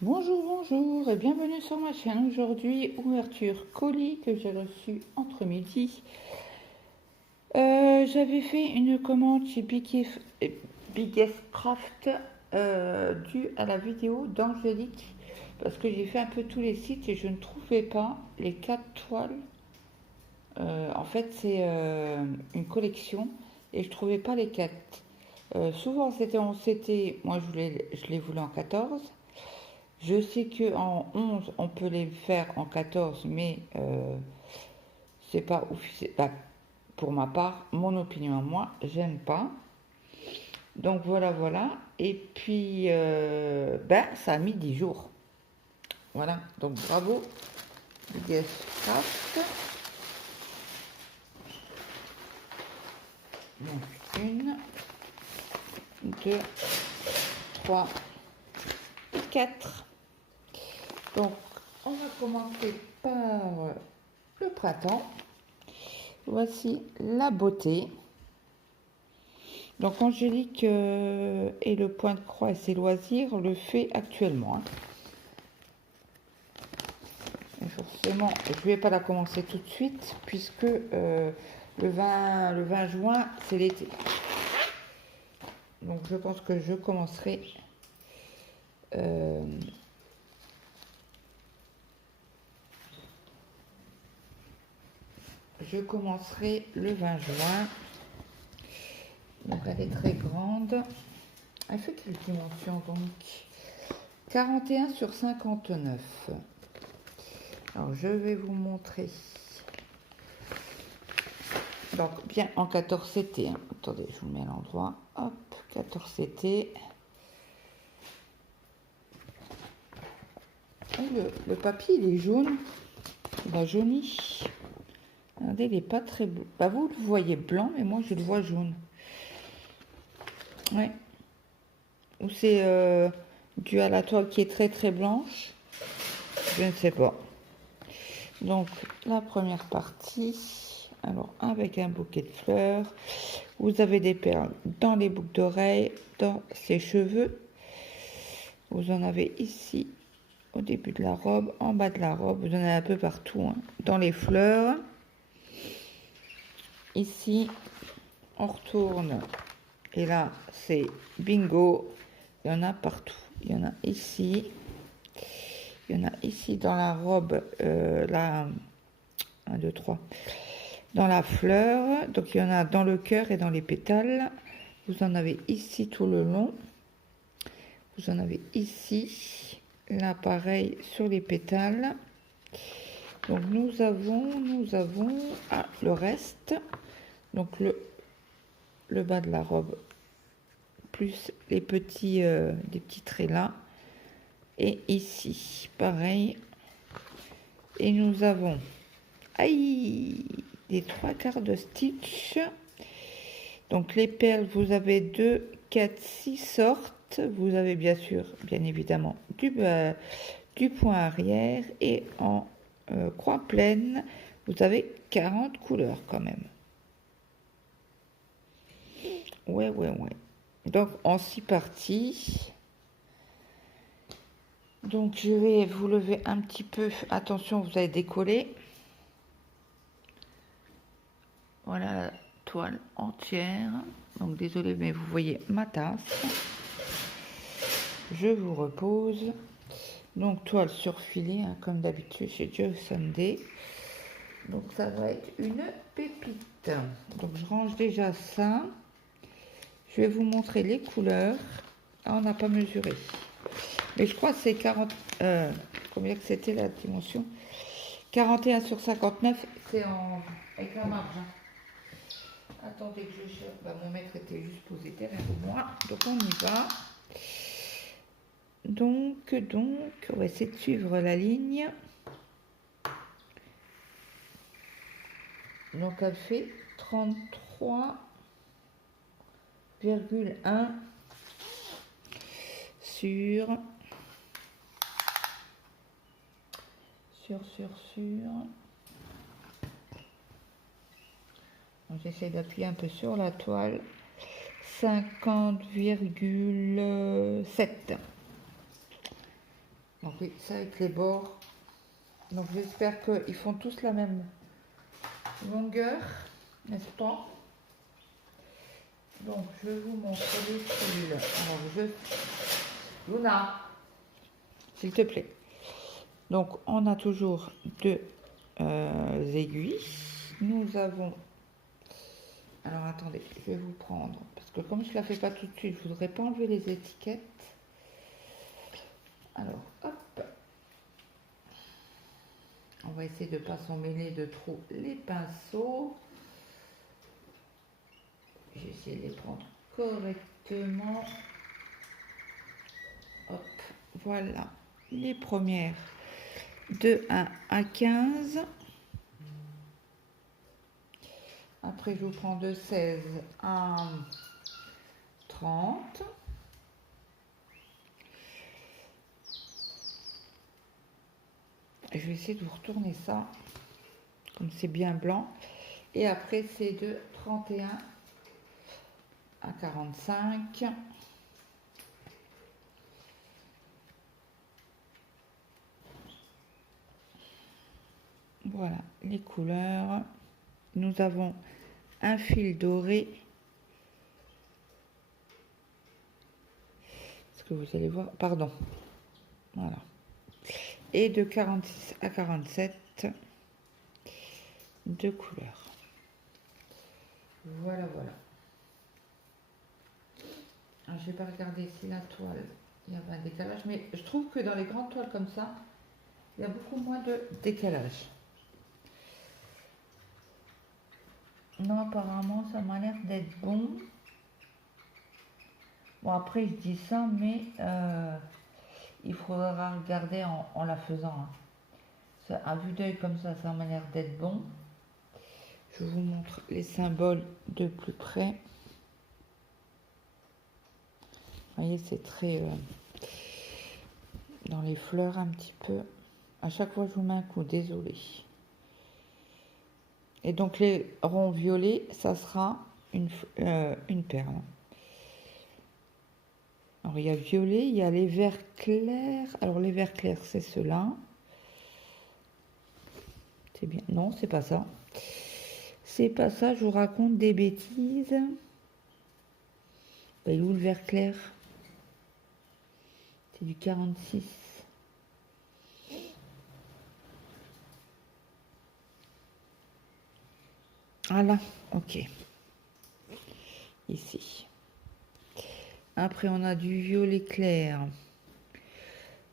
Bonjour, bonjour et bienvenue sur ma chaîne. Aujourd'hui, ouverture colis que j'ai reçu entre midi. J'avais fait une commande chez Biggest Craft due à la vidéo d'Angélique parce que j'ai fait un peu tous les sites et je ne trouvais pas les 4 toiles. En fait, c'est une collection et je trouvais pas les 4. Souvent, c'était en CT. Moi, je les voulais en 14. Je sais qu'en 11, on peut les faire en 14, mais c'est pas officiel. Bah, pour ma part, mon opinion à moi, j'aime pas. Donc voilà, voilà. Et puis, ben, ça a mis 10 jours. Voilà. Donc bravo, Biggest Craft. Donc une, deux, trois, quatre. Donc on va commencer par le printemps. Voici la beauté. Donc Angélique et le point de croix et ses loisirs le fait actuellement. Et forcément, je ne vais pas la commencer tout de suite puisque le 20 juin, c'est l'été. Donc je pense que je commencerai le 20 juin. Donc elle est très grande. Elle fait quelle dimension donc? 41 sur 59. Alors je vais vous montrer. Donc bien en 14 CT. Hein. Attendez, je vous mets à l'endroit. Hop, 14 CT. Le papier il est jaune. Il a jauni. Regardez, il n'est pas très bleu. Bah, vous le voyez blanc, mais moi je le vois jaune. Ouais. Ou c'est dû à la toile qui est très très blanche. Je ne sais pas. Donc la première partie, alors avec un bouquet de fleurs, vous avez des perles dans les boucles d'oreilles, dans ses cheveux, vous en avez ici au début de la robe, en bas de la robe, vous en avez un peu partout, hein. Dans les fleurs, ici on retourne et là c'est bingo, il y en a partout, il y en a ici. Il y en a ici dans la robe, là, 1, 2, 3, dans la fleur. Donc il y en a dans le cœur et dans les pétales. Vous en avez ici tout le long. Vous en avez ici. Là, pareil, sur les pétales. Donc nous avons le reste. Donc le bas de la robe, plus les petits, des petits traits là. Et ici, pareil. Et nous avons, aïe, des 3/4 de stitch. Donc les perles, vous avez 2, 4, 6 sortes. Vous avez bien sûr, bien évidemment, du point arrière. Et en croix pleine, vous avez 40 couleurs quand même. Ouais. Donc en 6 parties. Donc je vais vous lever un petit peu. Attention, vous allez décoller. Voilà la toile entière. Donc désolé, mais vous voyez ma tasse. Je vous repose. Donc toile surfilée, hein, comme d'habitude chez Joe Sunday. Donc ça va être une pépite. Donc je range déjà ça. Je vais vous montrer les couleurs. Ah, on n'a pas mesuré. Mais je crois que c'est 40... combien que c'était la dimension? 41 sur 59, c'est avec la marge. Hein. Attendez que je cherche. Bah, mon mètre était juste posé derrière moi. Donc on y va. Donc, on va essayer de suivre la ligne. Donc elle fait 33,1 sur. J'essaie d'appuyer un peu sur la toile. 50,7. Donc oui, c'est avec les bords. Donc j'espère qu'ils font tous la même longueur, n'est-ce pas? Donc je vous montre les fils. Alors Luna, s'il te plaît. Donc on a toujours deux aiguilles. Nous avons... Alors attendez, je vais vous prendre. Parce que comme je ne la fais pas tout de suite, je ne voudrais pas enlever les étiquettes. Alors, hop. On va essayer de ne pas s'en mêler de trop les pinceaux. J'ai essayé de les prendre correctement. Hop, voilà les premières de 1 à 15. Après, je vous prends de 16 à 30. Je vais essayer de vous retourner ça, comme c'est bien blanc. Et après, c'est de 31 à 45. Voilà les couleurs. Nous avons un fil doré. Ce que vous allez voir, pardon. Voilà. Et de 46 à 47, deux couleurs. Voilà, voilà. Alors, je vais pas regarder si la toile, il y avait un décalage, mais je trouve que dans les grandes toiles comme ça, il y a beaucoup moins de décalage. Non, apparemment, ça m'a l'air d'être bon. Bon, après, je dis ça, mais il faudra regarder en la faisant. Hein. À vue d'œil comme ça m'a l'air d'être bon. Je vous montre les symboles de plus près. Vous voyez, c'est très... dans les fleurs un petit peu. À chaque fois, je vous mets un coup, désolé. Et donc, les ronds violets, ça sera une perle. Alors, il y a violet, il y a les verts clairs. Alors, les verts clairs, c'est ceux-là. C'est bien. Non, c'est pas ça. C'est pas ça, je vous raconte des bêtises. Ben, il est où le vert clair? C'est du 46. Ah là, ok. Ici. Après, on a du violet clair.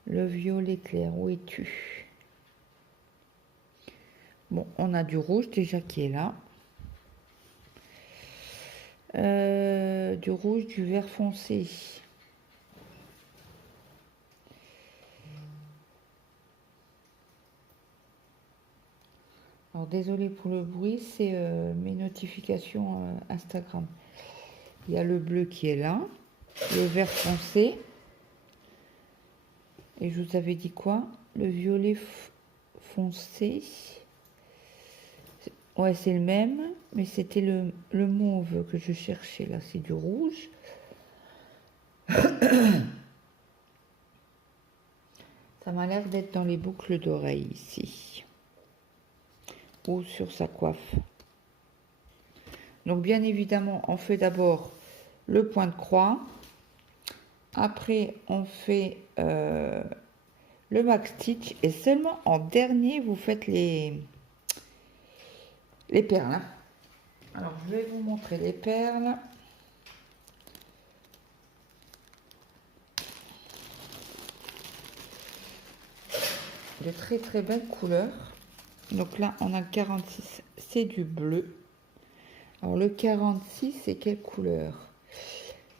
Le violet clair, où es-tu? Bon, on a du rouge déjà qui est là. Du rouge, du vert foncé. Alors, désolé pour le bruit, c'est mes notifications Instagram. Il y a le bleu qui est là, le vert foncé. Et je vous avais dit quoi? Le violet foncé. Ouais, c'est le même, mais c'était le mauve que je cherchais. Là, c'est du rouge. Ça m'a l'air d'être dans les boucles d'oreilles ici. Ou sur sa coiffe. Donc, bien évidemment, on fait d'abord le point de croix. Après, on fait le max stitch. Et seulement en dernier, vous faites les perles. Hein. Alors, je vais vous montrer les perles. De très très belles couleurs. Donc là, on a le 46, c'est du bleu. Alors, le 46, c'est quelle couleur?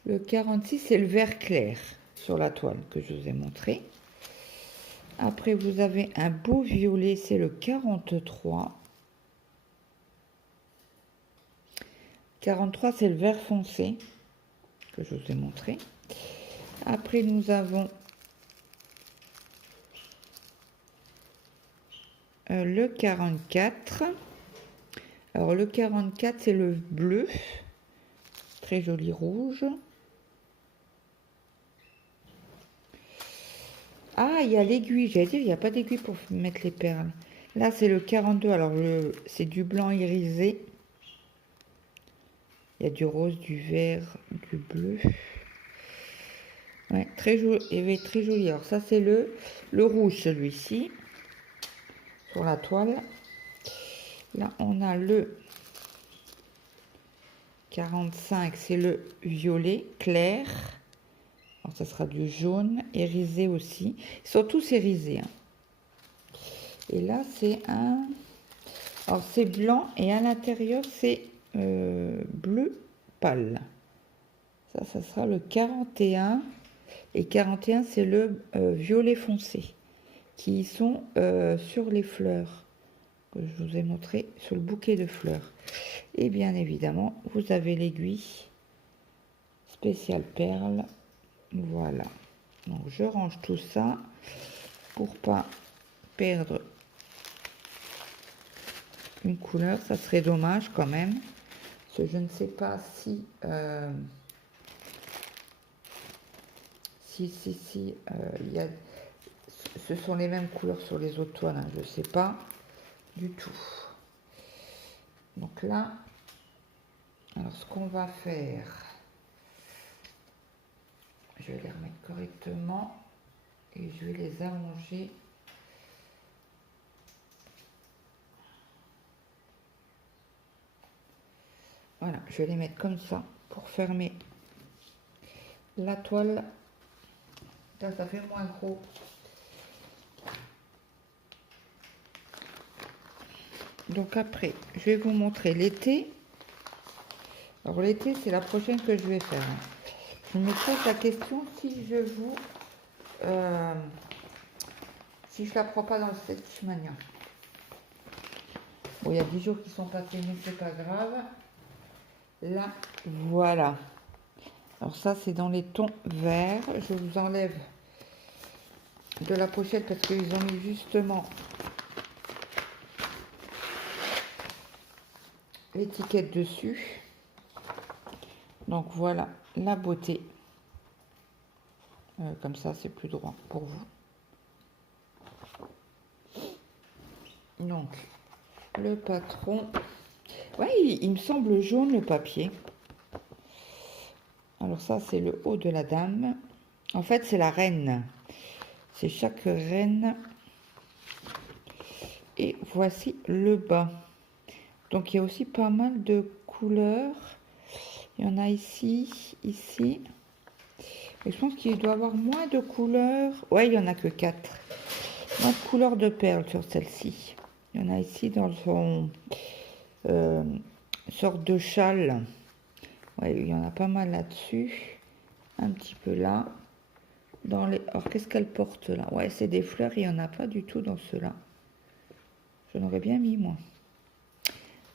Le 46, c'est le vert clair sur la toile que je vous ai montré. Après, vous avez un beau violet, c'est le 43. 43, c'est le vert foncé que je vous ai montré. Après, nous avons le 44. Alors, le 44, c'est le bleu. Très joli rouge. Ah, il y a l'aiguille. J'allais dire, il n'y a pas d'aiguille pour mettre les perles. Là, c'est le 42. Alors, c'est du blanc irisé. Il y a du rose, du vert, du bleu. Ouais, très joli. Et très joli. Alors, ça, c'est le rouge, celui-ci. Sur la toile. Là, on a le 45. C'est le violet clair. Alors, ça sera du jaune, irisé aussi. Ils sont tous irisés. Hein. Et là, c'est un... Alors, c'est blanc et à l'intérieur, c'est bleu pâle. Ça sera le 41. Et 41, c'est le violet foncé qui sont sur les fleurs que je vous ai montré sur le bouquet de fleurs. Et bien évidemment, vous avez l'aiguille spéciale perle. Voilà. Donc, je range tout ça pour pas perdre une couleur. Ça serait dommage quand même. Parce que je ne sais pas si... y a, ce sont les mêmes couleurs sur les autres toiles. Hein, je ne sais pas du tout. Donc là, alors ce qu'on va faire... Je vais les remettre correctement et je vais les allonger. Voilà, je vais les mettre comme ça pour fermer la toile. Ça fait moins gros. Donc après, je vais vous montrer l'été. Alors l'été, c'est la prochaine que je vais faire. Je me pose la question si je vous... si je la prends pas dans le Stitchmania. Bon, il y a 10 jours qui sont passés, mais c'est pas grave. Là, voilà. Alors ça, c'est dans les tons verts. Je vous enlève de la pochette parce qu'ils ont mis justement l'étiquette dessus. Donc voilà la beauté. Comme ça, c'est plus droit pour vous. Donc, le patron. Ouais, il me semble jaune le papier. Alors ça, c'est le haut de la dame. En fait, c'est la reine. C'est chaque reine. Et voici le bas. Donc, il y a aussi pas mal de couleurs. Il y en a ici, ici. Et je pense qu'il doit y avoir moins de couleurs. Ouais, il n'y en a que 4. Moins de couleurs de perles sur celle-ci. Il y en a ici dans son sorte de châle. Ouais, il y en a pas mal là-dessus. Un petit peu là. Dans les... Alors, qu'est-ce qu'elle porte là? Ouais, c'est des fleurs. Il n'y en a pas du tout dans ceux-là. J'en aurais bien mis, moi.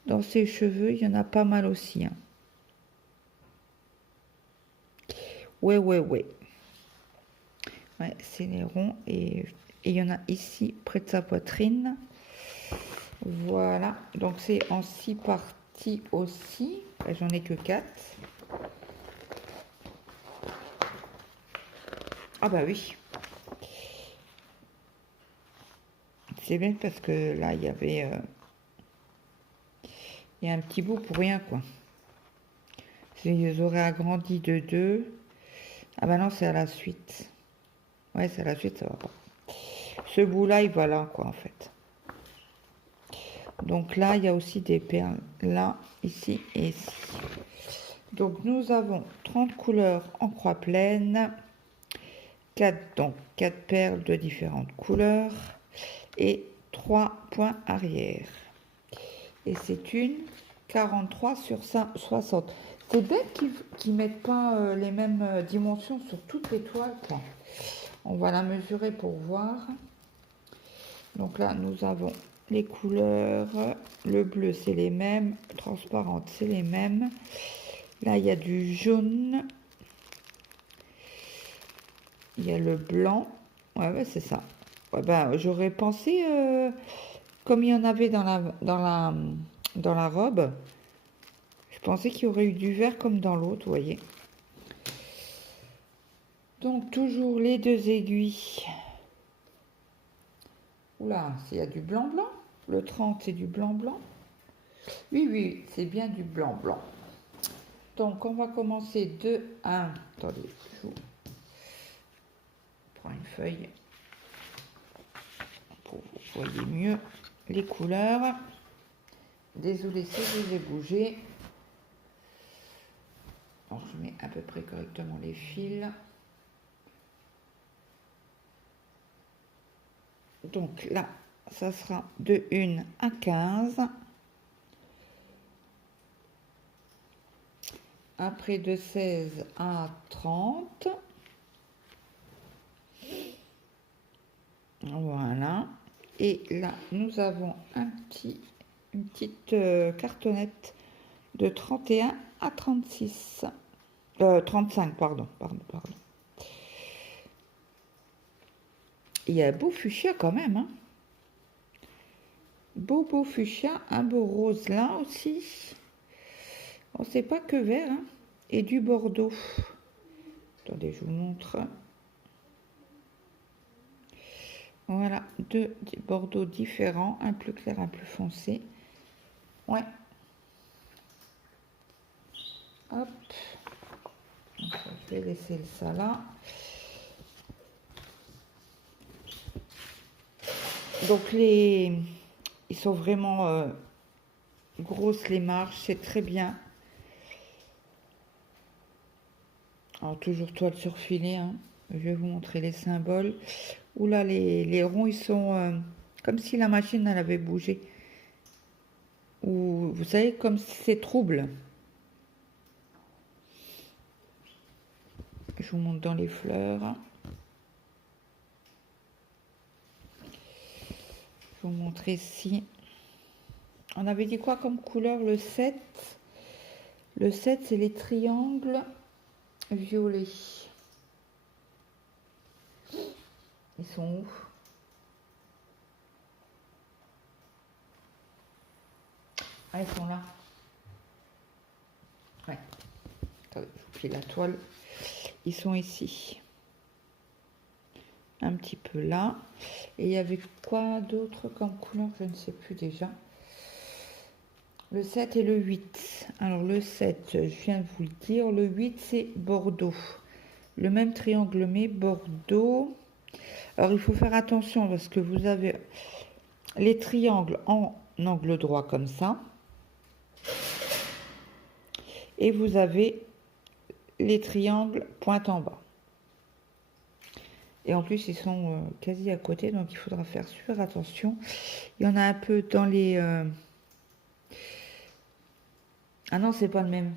Dans ses cheveux, il y en a pas mal aussi. Hein. Ouais. Ouais, c'est les ronds. Et il y en a ici, près de sa poitrine. Voilà. Donc, c'est en 6 parties aussi. J'en ai que 4. Ah bah oui. C'est bien parce que là, il y avait... il y a un petit bout pour rien, quoi. Ils auraient agrandi de 2. Ah bah non, c'est à la suite. Ouais, c'est à la suite, ça va pas. Ce bout-là, il va là, quoi, en fait. Donc là, il y a aussi des perles. Là, ici et ici. Donc, nous avons 30 couleurs en croix pleine. 4 perles de différentes couleurs. Et 3 points arrière. Et c'est une 43 sur 60. C'est bête qu'ils ne mettent pas les mêmes dimensions sur toutes les toiles. Quoi. On va la mesurer pour voir. Donc là, nous avons les couleurs. Le bleu, c'est les mêmes. Transparente, c'est les mêmes. Là, il y a du jaune. Il y a le blanc. Ouais, c'est ça. Ouais, ben, j'aurais pensé, comme il y en avait dans la robe, je pensais qu'il y aurait eu du vert comme dans l'autre, vous voyez. Donc, toujours les 2 aiguilles Oula, il y a du blanc-blanc. Le 30, c'est du blanc-blanc. Oui, oui, c'est bien du blanc-blanc. Donc, on va commencer de 1. Attendez, je vous prends une feuille pour que vous voyez mieux les couleurs. Désolée si je vous ai bougé. Alors, je mets à peu près correctement les fils. Donc là, ça sera de 1 à 15. Après de 16 à 30. Voilà. Et là, nous avons une petite cartonnette de 31 à 36. 35, pardon. Il y a un beau fuchsia quand même. Hein. Beau fuchsia, un beau rose là aussi. On sait pas que vert. Hein. Et du bordeaux. Attendez, je vous montre. Voilà, deux bordeaux différents, un plus clair, un plus foncé. Ouais. Hop. Donc, je vais laisser ça là. Donc ils sont vraiment grosses les marges, c'est très bien. Alors toujours toile surfilée, hein. Je vais vous montrer les symboles. Oula, les ronds, ils sont comme si la machine, elle avait bougé. Ou vous savez, comme si c'est trouble. Je vous montre dans les fleurs. Je vous montre ici. On avait dit quoi comme couleur le 7? Le 7, c'est les triangles violets. Ils sont où? Ah, ils sont là. Ouais. Attendez, je vous plie la toile. Ils sont ici. Un petit peu là. Et il y avait quoi d'autre comme couleur? Je ne sais plus déjà. Le 7 et le 8. Alors le 7, je viens de vous le dire. Le 8, c'est Bordeaux. Le même triangle mais Bordeaux. Alors il faut faire attention parce que vous avez les triangles en angle droit comme ça. Et vous avez les triangles pointe en bas. Et en plus, ils sont quasi à côté, donc il faudra faire super attention. Il y en a un peu dans les... Ah non, c'est pas le même.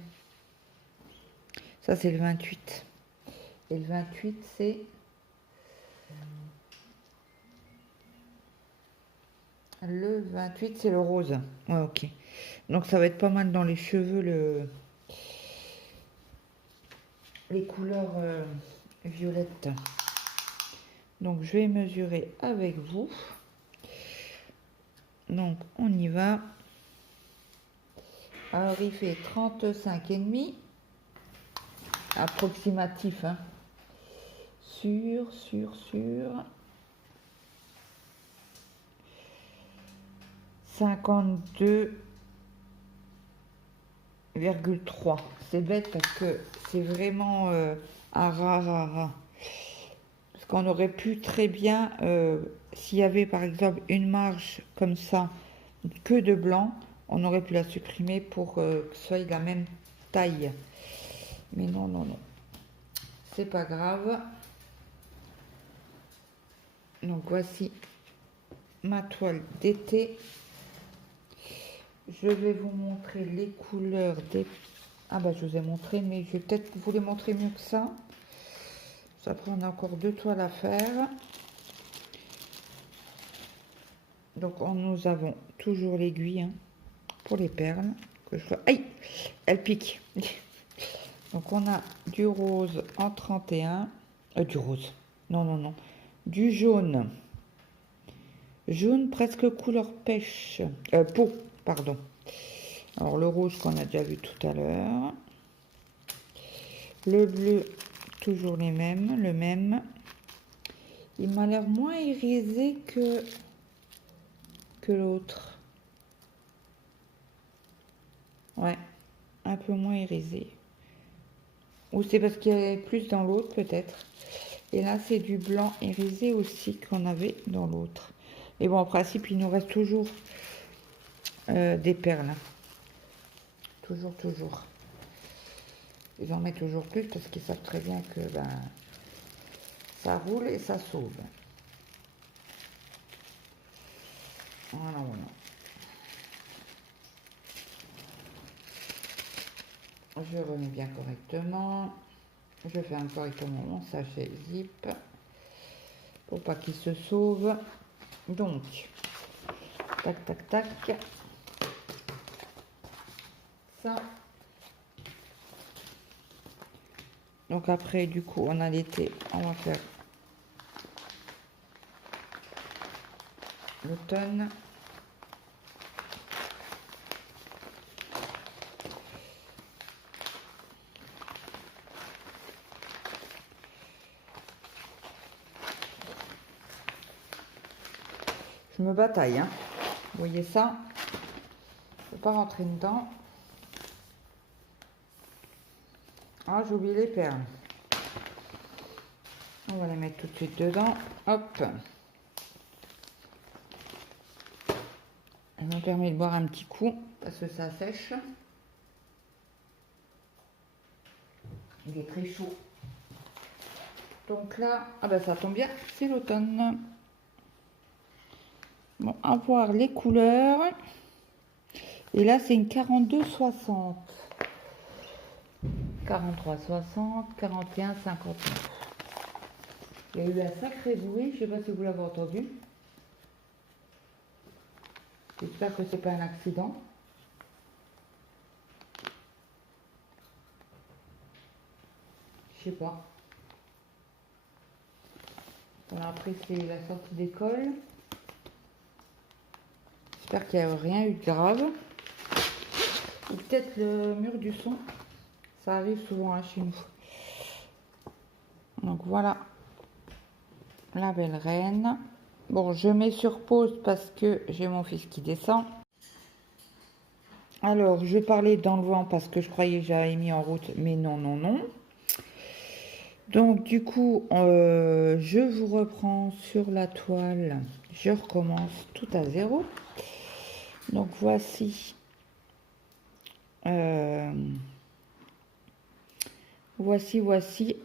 Ça, c'est le 28. Et le 28, c'est... Le 28, c'est le rose. Ouais, ok. Donc, ça va être pas mal dans les cheveux, les couleurs violettes. Donc, je vais mesurer avec vous. Donc, on y va. Alors, il fait 35,5. Approximatif, hein. Sur 52,3. C'est bête parce que c'est vraiment un ras. Parce qu'on aurait pu très bien, s'il y avait par exemple une marge comme ça, que de blanc, on aurait pu la supprimer pour que ce soit de la même taille. Mais non. C'est pas grave. Donc voici ma toile d'été. Je vais vous montrer les couleurs des... Ah bah je vous ai montré, mais je vais peut-être vous les montrer mieux que ça. Après on a encore 2 toiles à faire. Donc nous avons toujours l'aiguille hein, pour les perles. Que je... Aïe, elle pique. Donc on a du rose en 31. Du rose. Non. Du jaune. Jaune presque couleur pêche. Peau, pardon. Alors le rouge qu'on a déjà vu tout à l'heure. Le bleu, toujours le même. Il m'a l'air moins irisé que que l'autre. Ouais, un peu moins irisé. Ou c'est parce qu'il y avait plus dans l'autre peut-être. Et là, c'est du blanc irisé aussi qu'on avait dans l'autre. Et bon, en principe, il nous reste toujours des perles. Toujours, toujours. Ils en mettent toujours plus parce qu'ils savent très bien que ben, ça roule et ça sauve. Voilà, voilà. Je remets bien correctement. Je fais un correctement mon sachet zip pour pas qu'il se sauve. Donc, tac, tac, tac. Ça. Donc après, du coup, on a l'été. On va faire l'automne. Je me bataille, hein. Vous voyez ça? Je ne peux pas rentrer dedans. Ah, j'ai oublié les perles. On va les mettre tout de suite dedans. Hop. Ça me permet de boire un petit coup parce que ça sèche. Il est très chaud. Donc là, ah ben ça tombe bien, c'est l'automne. Bon, à voir les couleurs. Et là, c'est une 42,60. 43,60, 41,59. Il y a eu un sacré bruit, je ne sais pas si vous l'avez entendu. J'espère que c'est pas un accident. Je sais pas. Voilà, après, c'est la sortie d'école. J'espère qu'il n'y a rien eu de grave. Ou peut-être le mur du son. Ça arrive souvent chez nous. Donc voilà. La belle reine. Bon, je mets sur pause parce que j'ai mon fils qui descend. Alors, je parlais dans le vent parce que je croyais que j'avais mis en route. Mais non, non, non. Donc, du coup, je vous reprends sur la toile. Je recommence tout à zéro. Donc, voici. Voici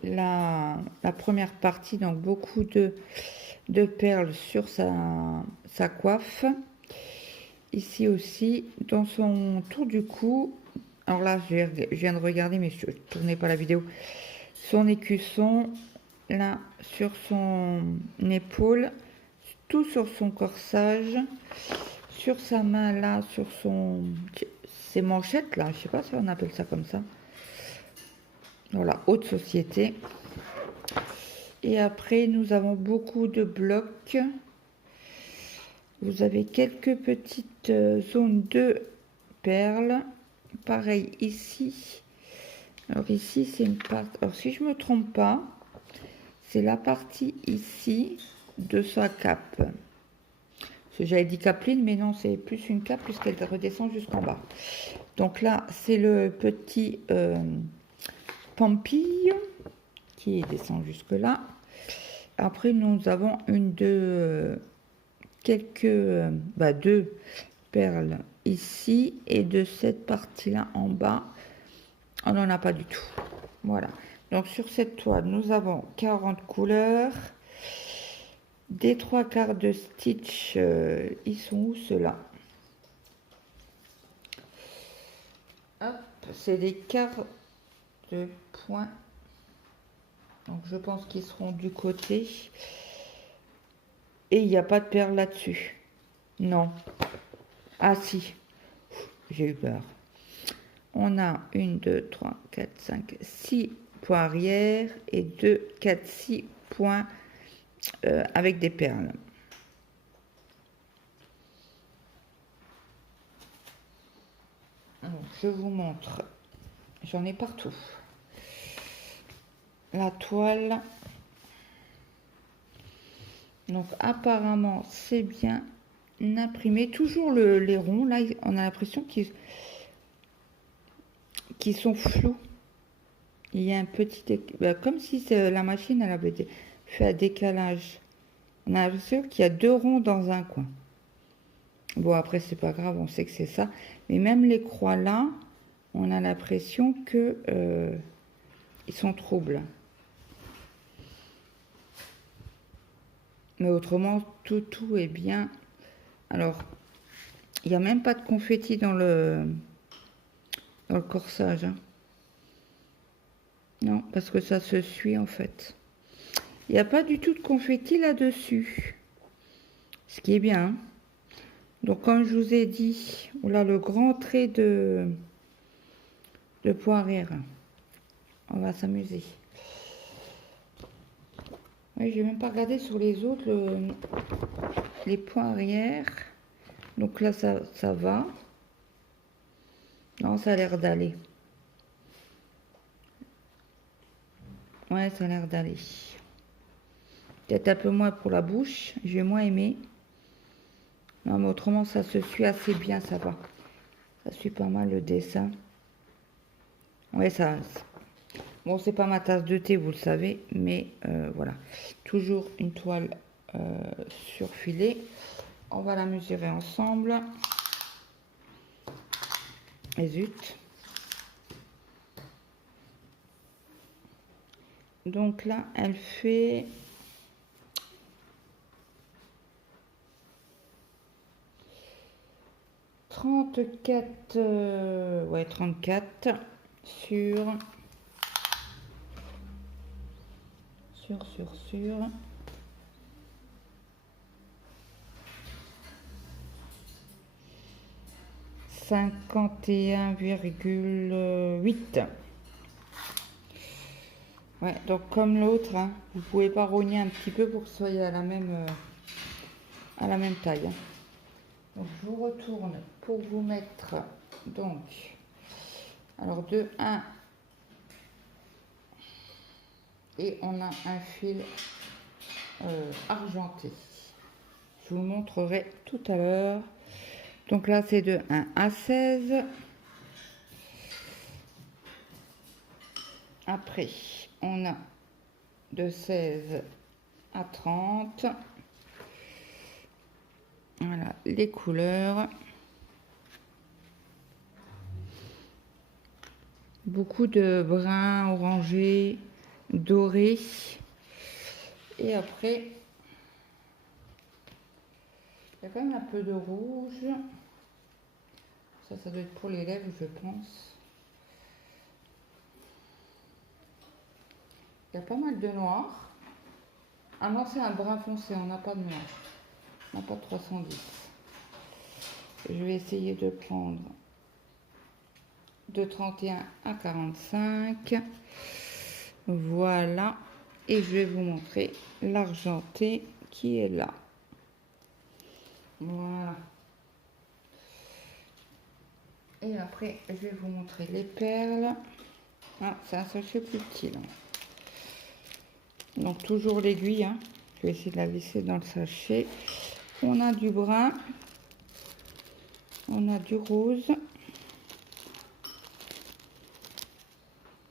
la première partie. Donc, beaucoup de perles sur sa coiffe. Ici aussi, dans son tour du cou. Alors là, je viens de regarder, mais je ne tournais pas la vidéo. Son écusson, là, sur son épaule, tout sur son corsage, sur sa main, là, sur ses manchettes, là, je sais pas si on appelle ça comme ça. Voilà, haute société. Et après, nous avons beaucoup de blocs. Vous avez quelques petites zones de perles. Pareil ici. Alors ici, c'est une partie... Alors si je me trompe pas, c'est la partie ici de sa cape. J'avais dit capeline, mais non, c'est plus une cape puisqu'elle redescend jusqu'en bas. Donc là, c'est le petit pampille qui descend jusque là. Après, nous avons deux perles ici et de cette partie là en bas on n'en a pas du tout. Voilà, donc sur cette toile nous avons 40 couleurs, des 3/4 de stitch. Ils sont où ceux-là? Hop, c'est des quarts de point, donc je pense qu'ils seront du côté. Et il n'y a pas de perles là-dessus. Non. Ah si. J'ai eu peur. On a 1, 2, 3, 4, 5, 6 points arrière et 2, 4, 6 points avec des perles. Alors, je vous montre. J'en ai partout. La toile. Donc apparemment c'est bien imprimé. Toujours les ronds. Là, on a l'impression qu'ils sont flous. Il y a un petit... comme si la machine elle avait fait un décalage. On a l'impression qu'il y a 2 ronds dans un coin. Bon, après, c'est pas grave, on sait que c'est ça. Mais même les croix là, on a l'impression que ils sont troubles. Mais autrement, tout est bien. Alors, il n'y a même pas de confetti dans le corsage. Hein. Non, parce que ça se suit en fait. Il n'y a pas du tout de confetti là-dessus. Ce qui est bien. Hein. Donc, comme je vous ai dit, là, le grand trait de poirière. On va s'amuser. Oui, j'ai même pas regardé sur les autres les poirières. Donc là, ça va. Non, ça a l'air d'aller. Ouais, ça a l'air d'aller. Peut-être un peu moins pour la bouche. J'ai moins aimé. Non, mais autrement, ça se suit assez bien, ça va. Ça suit pas mal le dessin. Ouais, ça... Bon, c'est pas ma tasse de thé, vous le savez. Mais voilà. Toujours une toile surfilée. On va la mesurer ensemble. Et zut. Donc là, elle fait... ouais, 34 sur 51,8. Ouais, donc comme l'autre, hein, vous pouvez pas rogner un petit peu pour que ce soit à la même taille. Hein. Donc je vous retourne pour vous mettre donc alors de 1 et on a un fil argenté. Je vous montrerai tout à l'heure. Donc là c'est de 1 à 16. Après on a de 16 à 30. Voilà les couleurs. Beaucoup de brun orangé, doré. Et après, il y a quand même un peu de rouge. Ça doit être pour les lèvres, je pense. Il y a pas mal de noir. Ah non, c'est un brun foncé, on n'a pas de noir. On n'a pas de 310. Je vais essayer de prendre de 31 à 45. Voilà. Et je vais vous montrer l'argenté qui est là. Voilà. Et après, je vais vous montrer les perles. Ah, c'est un sachet plus petit là. Donc toujours l'aiguille. Hein. Je vais essayer de la visser dans le sachet. On a du brun. On a du rose.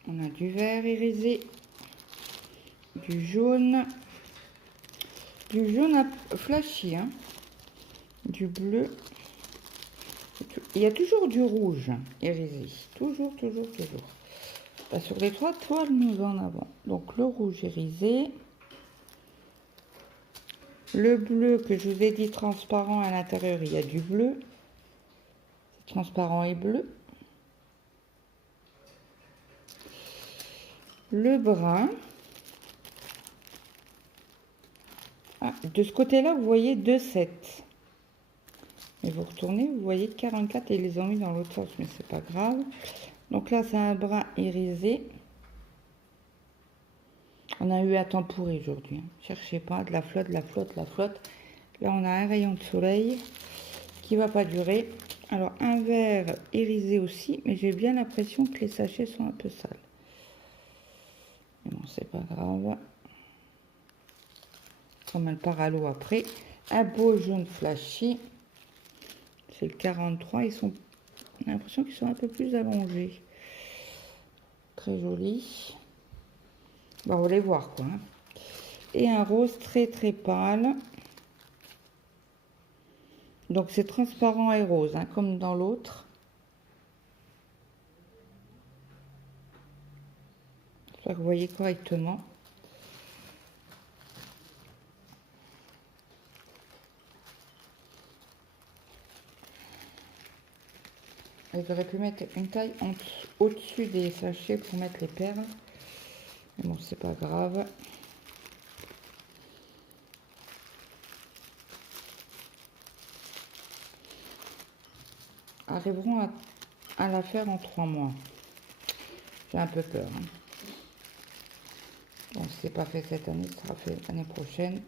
On a du vert irisé. Du jaune flashy. Hein. Du bleu. Il y a toujours du rouge irisé. Toujours. Bah, sur les 3 toiles, nous en avons. Donc le rouge irisé. Le bleu que je vous ai dit transparent à l'intérieur, il y a du bleu. C'est transparent et bleu. Le brun. Ah, de ce côté-là, vous voyez 2,7. Et vous retournez, vous voyez 44 et ils les ont mis dans l'autre sens, mais c'est pas grave. Donc là, c'est un brun irisé. On a eu un temps pourri aujourd'hui. Hein. Cherchez pas, de la flotte. Là, on a un rayon de soleil qui va pas durer. Alors, un vert irisé aussi, mais j'ai bien l'impression que les sachets sont un peu sales. Mais bon, c'est pas grave. Comme elle part à l'eau après. Un beau jaune flashy. c'est le 43. Ils sont, on a l'impression qu'ils sont un peu plus allongés. Très joli. Bon, on va les voir quoi. Hein. Et un rose très très pâle. Donc c'est transparent et rose, hein, comme dans l'autre. J'espère que vous voyez correctement. J'aurais pu mettre une taille au-dessus des sachets pour mettre les perles. Mais bon, c'est pas grave. Arriveront à la faire en 3 mois. J'ai un peu peur. Hein. Bon, si c'est pas fait cette année, ce sera fait l'année prochaine.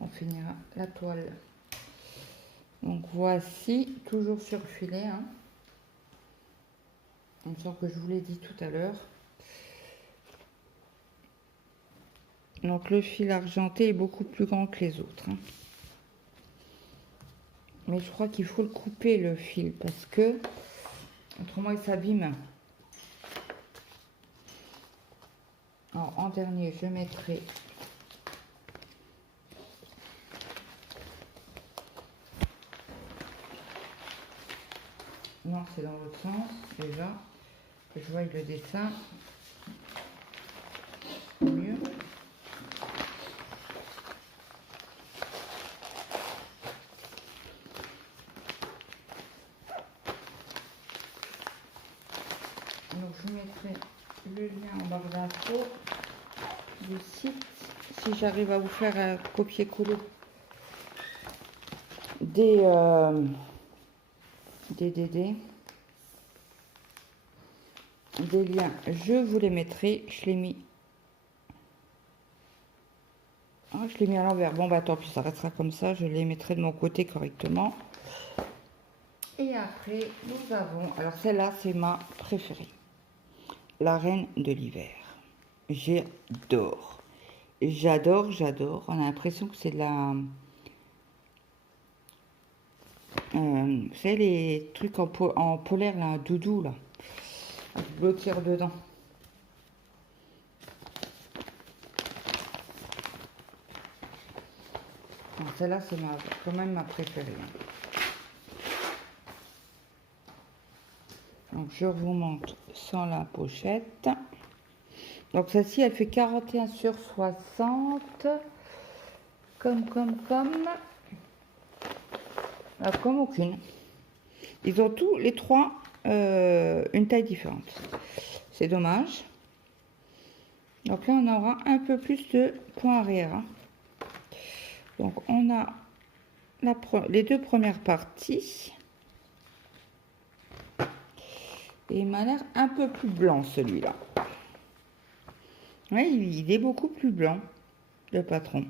On finira la toile. Donc voici, toujours sur le filet. Hein. Une sorte que je vous l'ai dit tout à l'heure. Donc le fil argenté est beaucoup plus grand que les autres. Hein. Mais je crois qu'il faut le couper le fil parce que autrement il s'abîme. Alors en dernier je mettrai non c'est dans l'autre sens déjà que je vois le dessin mieux. Donc je mettrai le lien en barre d'infos du site si j'arrive à vous faire un copier-coller des liens, je vous les mettrai. Je l'ai mis je l'ai mis à l'envers. Bon bah tant pis, ça restera comme ça, je les mettrai de mon côté correctement. Et après nous avons, alors celle-là c'est ma préférée, la reine de l'hiver. J'adore, j'adore. On a l'impression que c'est de la c'est les trucs en polaire là, doudou là, avec blottir dedans. Celle-là c'est quand même ma préférée. Donc je vous montre sans la pochette. Donc celle-ci elle fait 41 sur 60. Comme aucune. Ils ont tous les trois une taille différente. C'est dommage. Donc là on aura un peu plus de points arrière. Hein. Donc on a les deux premières parties. Et il m'a l'air un peu plus blanc celui-là. Oui, il est beaucoup plus blanc, le patron.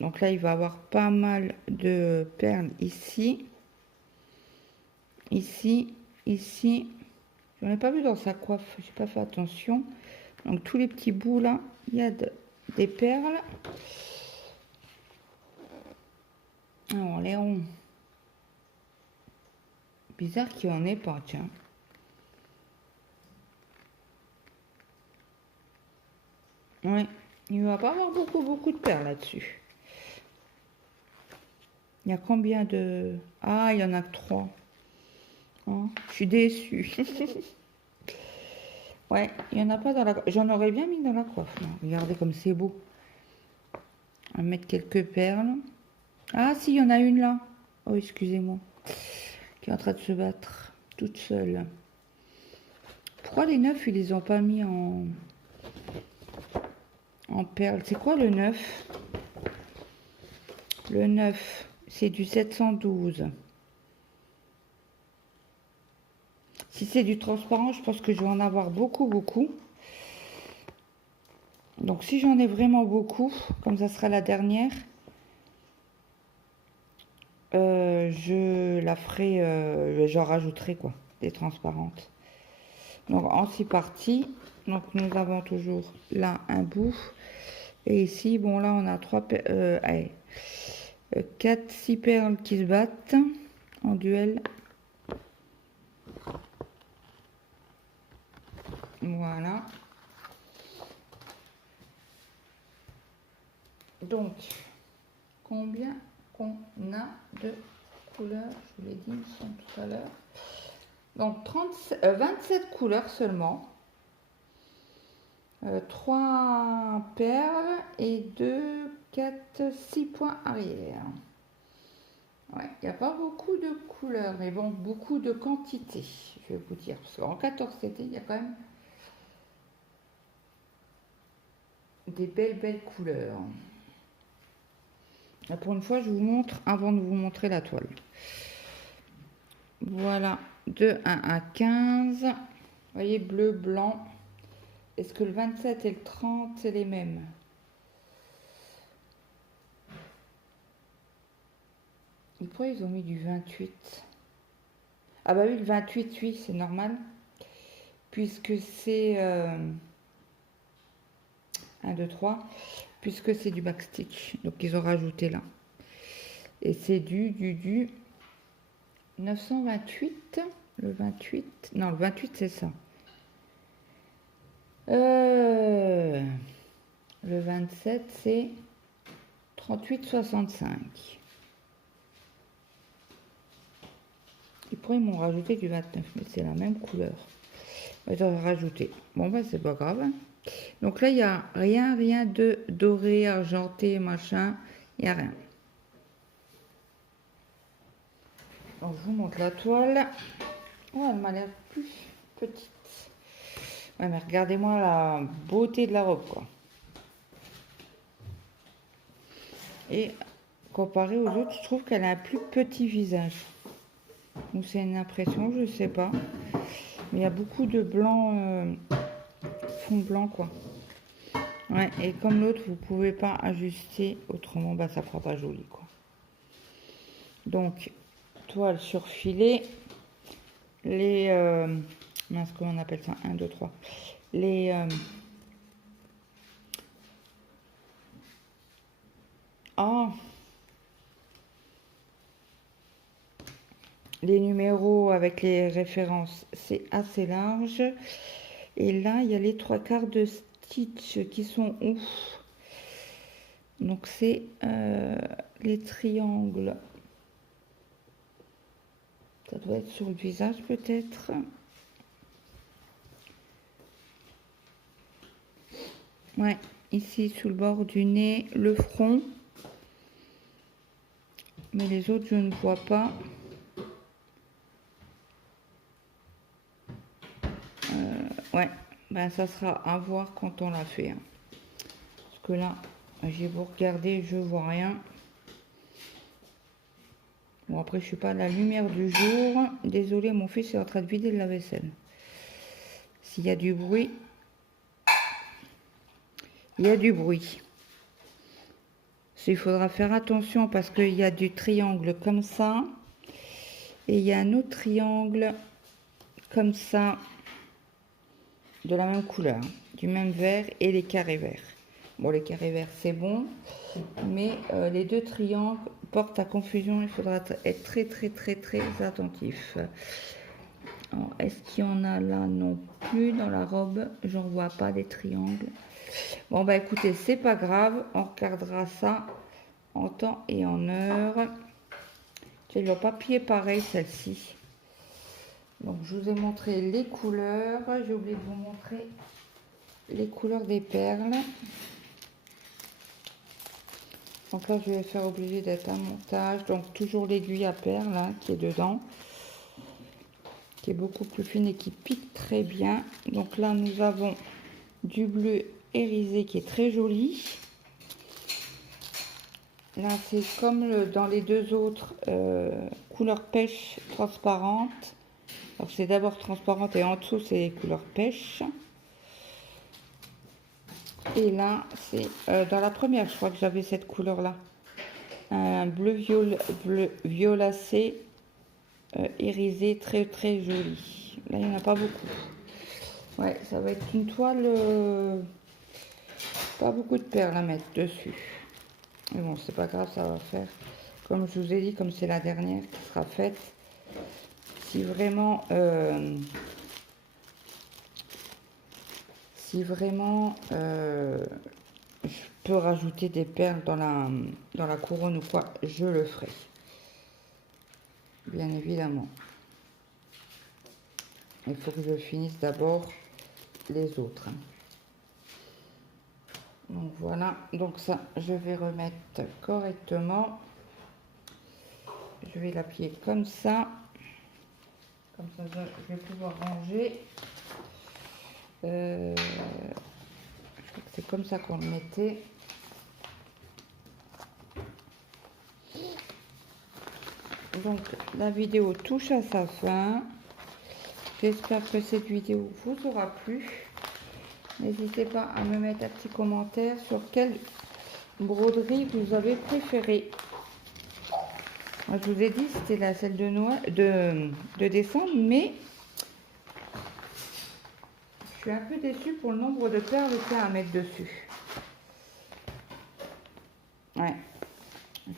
Donc là, il va avoir pas mal de perles ici. Ici. J'en ai pas vu dans sa coiffe, j'ai pas fait attention. Donc tous les petits bouts là, il y a des perles. Alors les ronds. Bizarre qu'il n'y en ait pas, tiens. Oui, il va pas avoir beaucoup de perles là-dessus. Il y a combien de... Ah, il y en a que 3. Oh, je suis déçue. Ouais, il n'y en a pas dans la... J'en aurais bien mis dans la coiffe. Non, regardez comme c'est beau. On va mettre quelques perles. Ah, si, il y en a une là. Oh, excusez-moi. Qui est en train de se battre toute seule. Pourquoi les 9, ils les ont pas mis en perles? C'est quoi le 9? Le 9, c'est du 712. Si c'est du transparent, je pense que je vais en avoir beaucoup. Donc si j'en ai vraiment beaucoup, comme ça sera la dernière, je la ferai, j'en rajouterai quoi, des transparentes. Donc en 6 parties, donc nous avons toujours là un bout. Et ici, bon là on a 4, 6 perles qui se battent. en duel. Voilà. Donc, combien qu'on a de couleurs? Je vous l'ai dit tout à l'heure. Donc, 27 couleurs seulement. 3 perles et 2, 4, 6 points arrière. Ouais, il n'y a pas beaucoup de couleurs, mais bon, beaucoup de quantité, je vais vous dire. Parce qu'en 14 TT, il y a quand même des belles couleurs. Là, pour une fois, je vous montre avant de vous montrer la toile. Voilà, de 1 à 15. Vous voyez, bleu, blanc. Est-ce que le 27 et le 30, c'est les mêmes? Et pourquoi ils ont mis du 28? Ah bah oui, le 28, oui, c'est normal. Puisque c'est 1, 2, 3. Puisque c'est du backstitch. Donc ils ont rajouté là. Et c'est du 928. Le 28. Non, le 28, c'est ça. Le 27, c'est 38,65. Et pourquoi ils m'ont rajouté du 29? Mais c'est la même couleur. Ils ont rajouté. Bon, bah, c'est pas grave. Donc là, il n'y a rien de doré, argenté, machin. Il n'y a rien. Donc, je vous montre la toile. Oh, elle m'a l'air plus petite. Ouais, mais regardez-moi la beauté de la robe, quoi. Et comparé aux autres, je trouve qu'elle a un plus petit visage. Ou c'est une impression, je sais pas. Mais il y a beaucoup de blanc, fond blanc, quoi. Ouais, et comme l'autre, vous pouvez pas ajuster, autrement, bah, ça fera pas joli, quoi. Donc, toile surfilée. Les... mince, comment on appelle ça? 1, 2, 3. Les... oh, les numéros avec les références, c'est assez large. Et là, il y a les 3/4 de stitch qui sont où? Donc, c'est les triangles. Ça doit être sur le visage, peut-être. Ouais, ici, sous le bord du nez, le front. Mais les autres, je ne vois pas. Ouais, ben ça sera à voir quand on l'a fait. Hein. Parce que là, j'ai beau regarder, je vois rien. Bon, après, je suis pas à la lumière du jour. Désolé, mon fils est en train de vider le lave-vaisselle. S'il y a du bruit, il y a du bruit. Il faudra faire attention parce qu'il y a du triangle comme ça. Et il y a un autre triangle comme ça. De la même couleur, du même vert et les carrés verts. Bon, les carrés verts, c'est bon. Mais les deux triangles portent à confusion. Il faudra être très attentif. Est-ce qu'il y en a là? Non plus dans la robe. J'en vois pas des triangles. Bon, bah écoutez, c'est pas grave. On regardera ça en temps et en heure. J'ai le papier pareil, celle-ci. Donc, je vous ai montré les couleurs. J'ai oublié de vous montrer les couleurs des perles. Donc là, je vais faire obligé d'être un montage. Donc, toujours l'aiguille à perles hein, qui est dedans. Qui est beaucoup plus fine et qui pique très bien. Donc là, nous avons du bleu irisé qui est très joli. Là, c'est comme dans les deux autres couleurs pêche transparente. Alors, c'est d'abord transparente et en dessous, c'est couleur pêche. Et là, c'est dans la première, je crois que j'avais cette couleur-là. Un bleu violacé, irisé, très joli. Là, il n'y en a pas beaucoup. Ouais, ça va être une toile, pas beaucoup de perles à mettre dessus. Mais bon, c'est pas grave, ça va faire comme je vous ai dit, comme c'est la dernière qui sera faite, si vraiment je peux rajouter des perles dans la couronne ou quoi, je le ferai, bien évidemment. Il faut que je finisse d'abord les autres. Donc voilà, donc ça je vais remettre correctement. Je vais l'appuyer comme ça je vais pouvoir ranger. Je crois que c'est comme ça qu'on le mettait. Donc la vidéo touche à sa fin. J'espère que cette vidéo vous aura plu. N'hésitez pas à me mettre un petit commentaire sur quelle broderie vous avez préférée. Moi, je vous ai dit, c'était celle de Noël, de décembre, mais je suis un peu déçue pour le nombre de perles qu'il y a à mettre dessus. Ouais.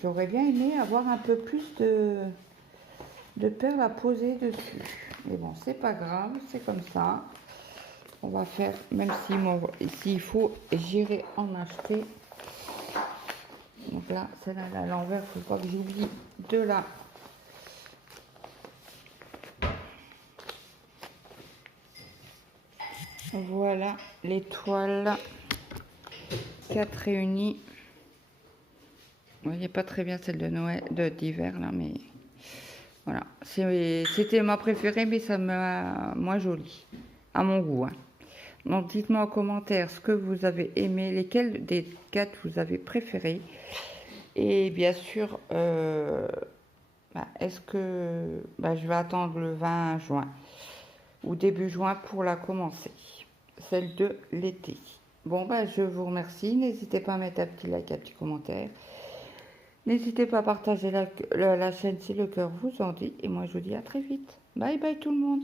J'aurais bien aimé avoir un peu plus de perles à poser dessus. Mais bon, c'est pas grave, c'est comme ça. On va faire, même si s'il faut, j'irai en acheter. Donc là, celle-là à l'envers, il ne faut pas que j'oublie de la... Voilà l'étoile 4 réunies. Vous voyez pas très bien celle de Noël, d'hiver là, mais voilà. C'était ma préférée, mais ça m'a moins jolie, à mon goût. Hein. Donc dites-moi en commentaire ce que vous avez aimé, lesquels des 4 vous avez préféré. Et bien sûr, est-ce que je vais attendre le 20 juin ou début juin pour la commencer, celle de l'été. Bon, je vous remercie. N'hésitez pas à mettre un petit like, un petit commentaire. N'hésitez pas à partager la chaîne si le cœur vous en dit. Et moi, je vous dis à très vite. Bye bye tout le monde.